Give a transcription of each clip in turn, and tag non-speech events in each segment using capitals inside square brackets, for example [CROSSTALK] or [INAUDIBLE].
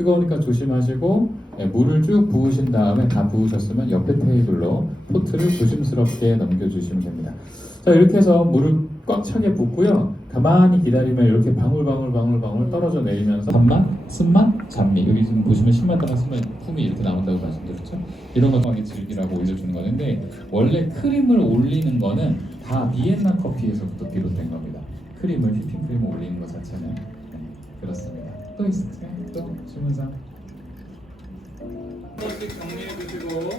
뜨거우니까 조심하시고 예, 물을 쭉 부으신 다음에 다 부으셨으면 옆에 테이블로 포트를 조심스럽게 넘겨주시면 됩니다. 자 이렇게 해서 물을 꽉 차게 붓고요. 가만히 기다리면 이렇게 방울방울 방울방울 떨어져 내리면서 단맛, 쓴맛, 잔미 여기 지금 보시면 신맛과 쓴맛 품이 이렇게 나온다고 말씀드렸죠. 이런 거 하게 즐기라고 올려주는 거는데 원래 크림을 올리는 거는 다 비엔나 커피에서부터 비롯된 겁니다. 크림을 휘핑 크림을 올리는 것 자체는 네, 그렇습니다. 또 있으세요? 또 질문사항? 한 번씩 정리해 주시고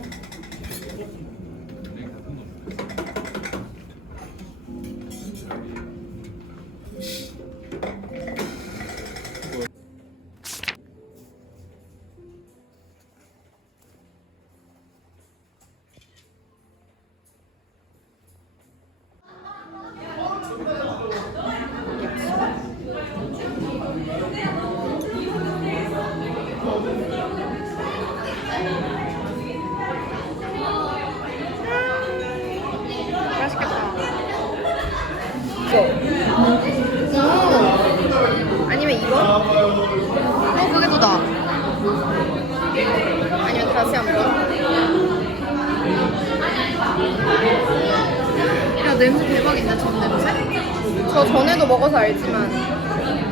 냄새 대박인데, 전 냄새? 저 전에도 먹어서 알지만.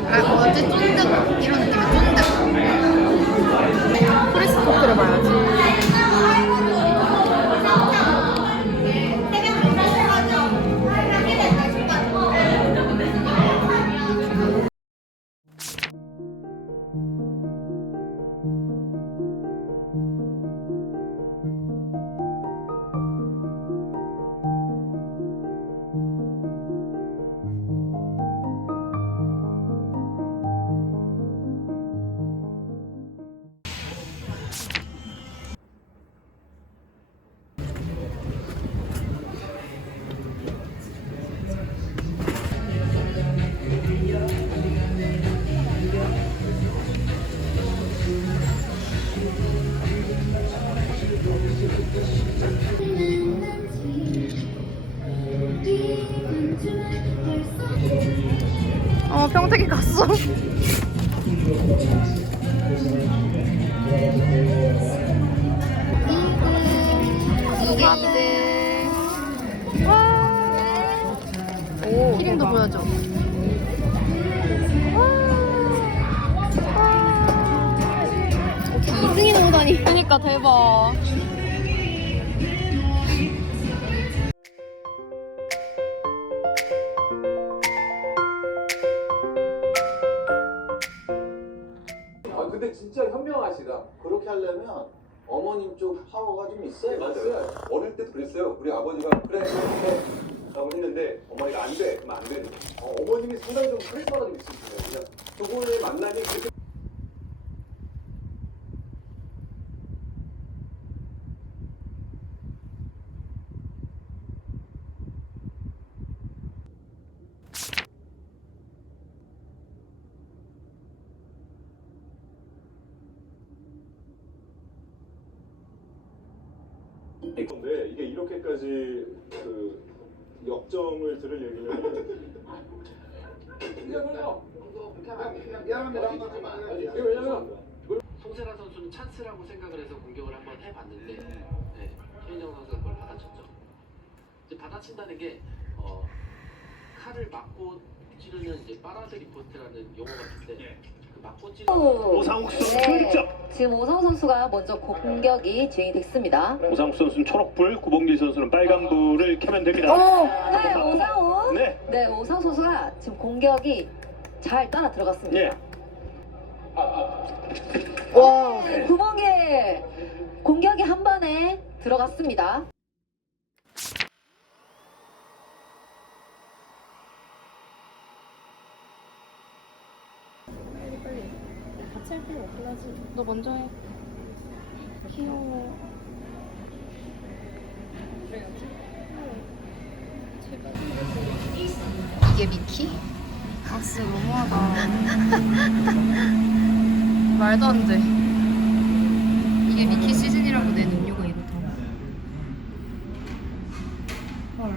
아, 뭐지? 쫀득. 이런 느낌의 어, 평택에 갔어. 이게. 와. 오, 키링도 보여줘. 와. 2등이 나오다니. 그니까 대박. 근데 진짜 현명하시다. 그렇게 하려면 어머님 쪽 파워가 좀 있어야 맞아요. 있어요. 어릴 때도 그랬어요. 우리 아버지가 그래 그래 라고 했는데 어머니가 안 돼. 그러면 안 되는 거예요. 어, 어머님이 상당히 좀 카리스마가 좀 있으시네요. 그냥 두 분의 만남이 그렇게 근데 이게 이렇게까지 그 역정을 들을 얘기는 이게 왜냐면 송세라 선수는 찬스라고 생각을 해서 공격을 한번 해봤는데 네, 최인정 선수가 그걸 받아쳤죠. 이제 받아친다는 게 어, 칼을 맞고 찌르는 이제 파라드 리포트라는 용어 같은데 찌르는 오상욱 선수 네, 득점. 지금 오상우 선수가 먼저 공격이 진행이 됐습니다. 오상욱 선수는 초록불, 구봉길 선수는 빨간불을 켜면 됩니다. 네, 오상우. 네, 네, 오상우 선수가 지금 공격이 잘 따라 들어갔습니다. 예. 와, 네, 구멍에 공격이 한 번에 들어갔습니다. 너 먼저 해. 귀여워. 이게 미키? 아 진짜 너무하다. [LAUGHS] 말도 안 돼. 이게 미키 시즌이라고 내 눈요가 이렇다. 헐.